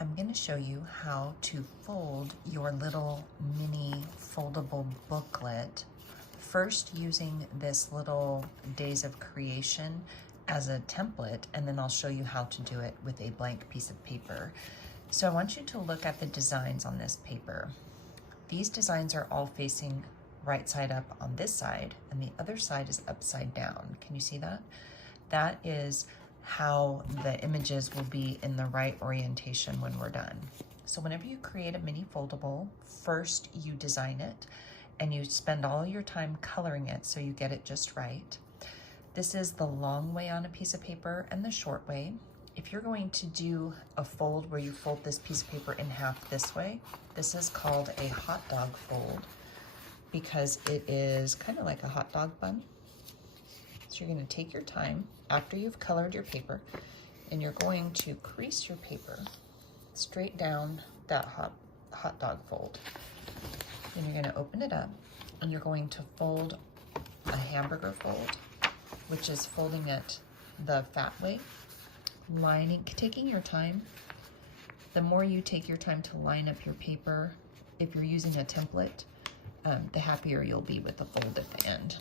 I'm going to show you how to fold your little mini foldable booklet, first using this little Days of Creation as a template, and then I'll show you how to do it with a blank piece of paper. So I want you to look at the designs on this paper. These designs are all facing right side up on this side, and the other side is upside down. Can you see that? That is how the images will be in the right orientation when we're done. So whenever you create a mini foldable, first you design it and you spend all your time coloring it so you get it just right. This is the long way on a piece of paper and the short way. If you're going to do a fold where you fold this piece of paper in half this way, this is called a hot dog fold because it is kind of like a hot dog bun. So you're going to take your time after you've colored your paper, and you're going to crease your paper straight down that hot dog fold. Then you're going to open it up, and you're going to fold a hamburger fold, which is folding it the fat way, taking your time. The more you take your time to line up your paper, if you're using a template, the happier you'll be with the fold at the end.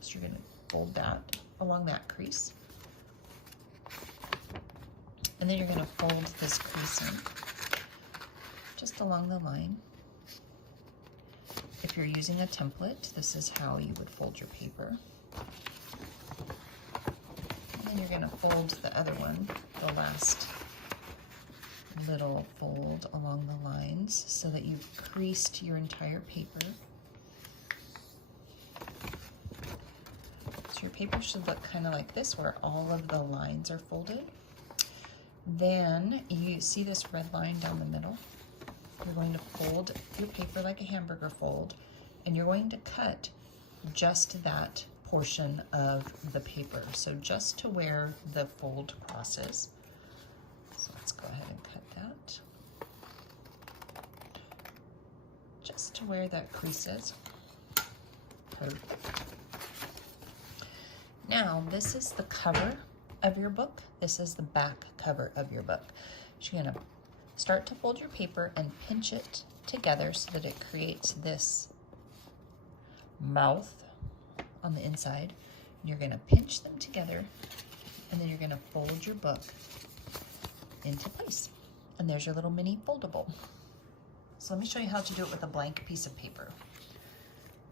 So you're going to fold that along that crease. And then you're going to fold this crease in just along the line. If you're using a template, this is how you would fold your paper. And then you're going to fold the other one, the last little fold along the lines, so that you've creased your entire paper. So your paper should look kind of like this, where all of the lines are folded. Then you see this red line down the middle. You're going to fold your paper like a hamburger fold, and you're going to cut just that portion of the paper. So just to where the fold crosses. So let's go ahead and cut that. Just to where that crease is. Perfect. Now, this is the cover of your book. This is the back cover of your book. So you're going to start to fold your paper and pinch it together so that it creates this mouth on the inside. You're going to pinch them together, and then you're going to fold your book into place. And there's your little mini foldable. So let me show you how to do it with a blank piece of paper.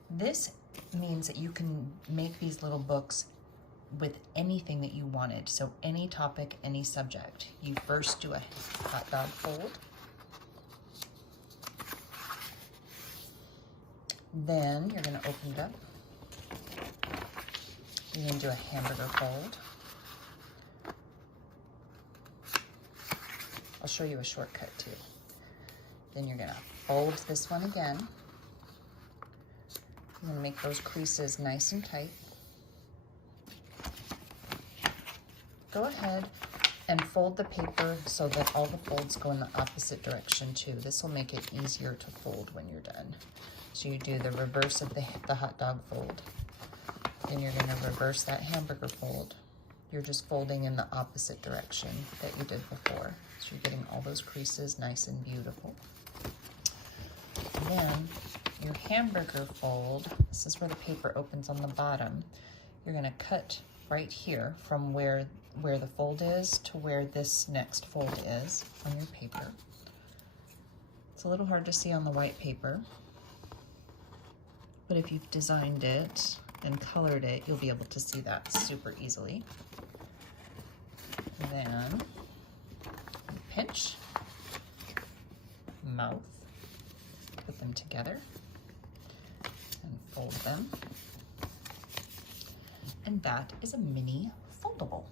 This means that you can make these little books with anything that you wanted. So any topic, any subject. You first do a hot dog fold. Then you're going to open it up. You're going to do a hamburger fold. I'll show you a shortcut too. Then you're going to fold this one again. You're going to make those creases nice and tight. Go ahead and fold the paper so that all the folds go in the opposite direction too. This will make it easier to fold when you're done. So you do the reverse of the hot dog fold. Then you're going to reverse that hamburger fold. You're just folding in the opposite direction that you did before. So you're getting all those creases nice and beautiful. And then your hamburger fold, this is where the paper opens on the bottom. You're going to cut right here from where the fold is to where this next fold is on your paper. It's a little hard to see on the white paper, but if you've designed it and colored it, you'll be able to see that super easily. Then pinch, mouth, put them together and fold them. And that is a mini foldable.